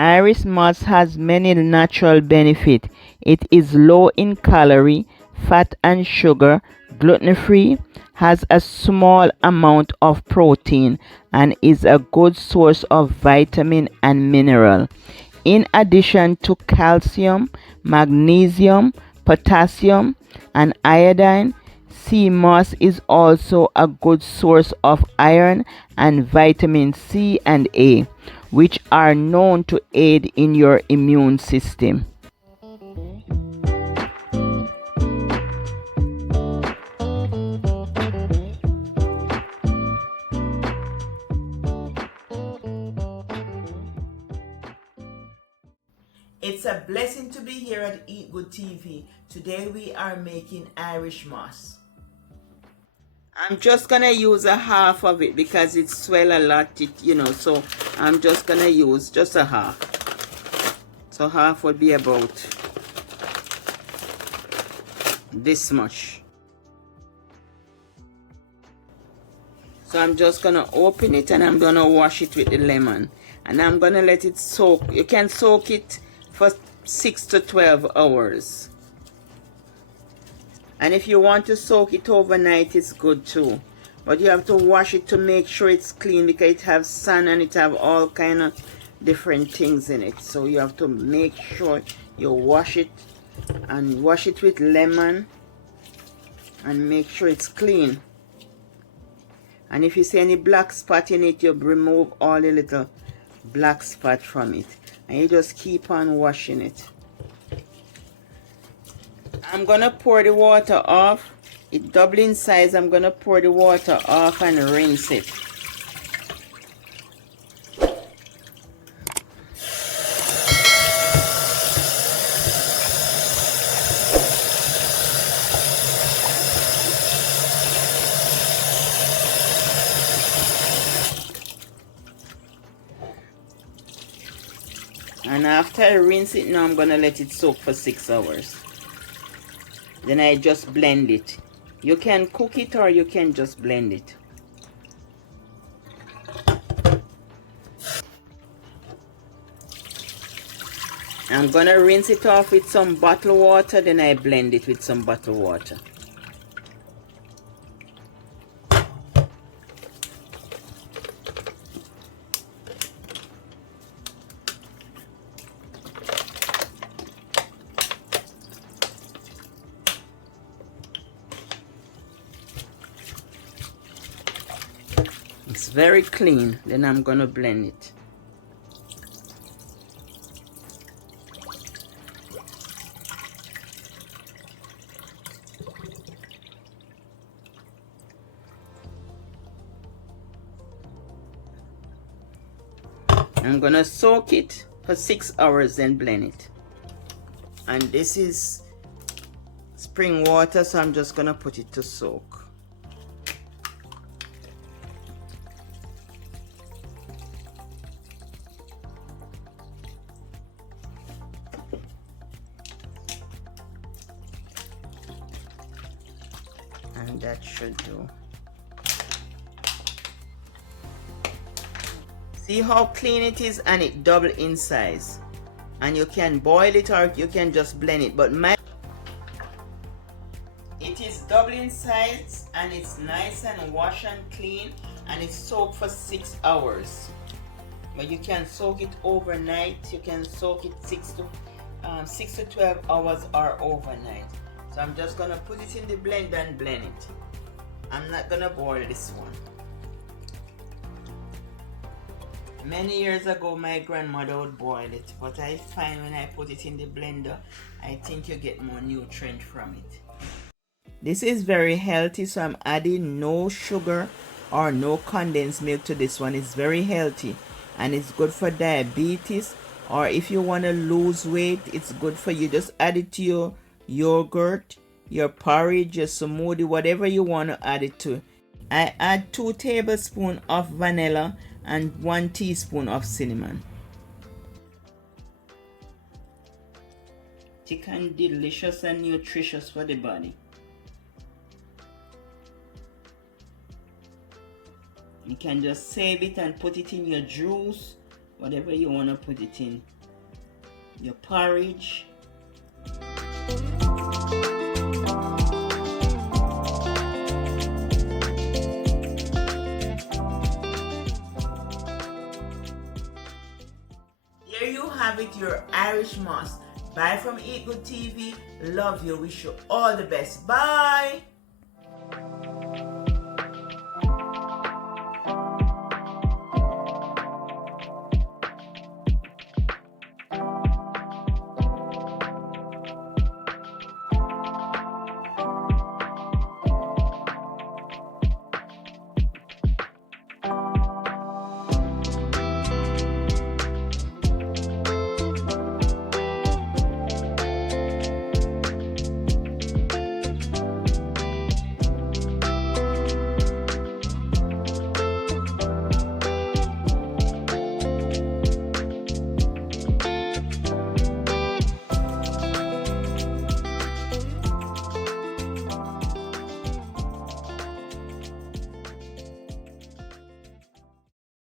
Irish moss has many natural benefits. It is low in calorie, fat and sugar, gluten-free, has a small amount of protein, and is a good source of vitamin and mineral. In addition to calcium, magnesium, potassium, and iodine, sea moss is also a good source of iron and vitamin C and A, which are known to aid in your immune system. It's a blessing to be here at Eat Good TV. Today we are making Irish moss. I'm just gonna use a half of it because it swell a lot, so I'm just gonna use just a half. So half would be about this much. So I'm just gonna open it and I'm gonna wash it with the lemon. And I'm gonna let it soak. You can soak it for 6 to 12 hours. And if you want to soak it overnight, it's good too. But you have to wash it to make sure it's clean because it has sand and it have all kind of different things in it. So you have to make sure you wash it and wash it with lemon and make sure it's clean. And if you see any black spot in it, you remove all the little black spot from it. And you just keep on washing it. I'm gonna pour the water off. It double in size. I'm gonna pour the water off and rinse it. And after I rinse it now, I'm gonna let it soak for 6 hours. Then I just blend it. You can cook it or you can just blend it. I'm gonna rinse it off with some bottled water, then I blend it with some bottled water. It's very clean. Then I'm gonna blend it. I'm gonna soak it for 6 hours, then blend it. And this is spring water, so I'm just gonna put it to soak. And that should do. See how clean it is, and it double in size. And you can boil it or you can just blend it. But it is double in size and it's nice and wash and clean, and it's soaked for 6 hours. But you can soak it overnight. You can soak it 6 to 12 hours or overnight. So I'm just gonna put it in the blender and blend it. I'm not gonna boil this one. Many years ago, my grandmother would boil it, but I find when I put it in the blender, I think you get more nutrient from it. This is very healthy, so I'm adding no sugar or no condensed milk to this one. It's very healthy and it's good for diabetes, or if you want to lose weight, it's good for you. Just add it to your yogurt, your porridge, your smoothie, whatever you want to add it to. I add 2 tablespoons of vanilla and 1 teaspoon of cinnamon. Thick and delicious and nutritious for the body. You can just save it and put it in your juice whatever you want to put it in, your porridge. There you have it, your Irish moss. Bye from Eat Good TV. Love you. Wish you all the best. Bye.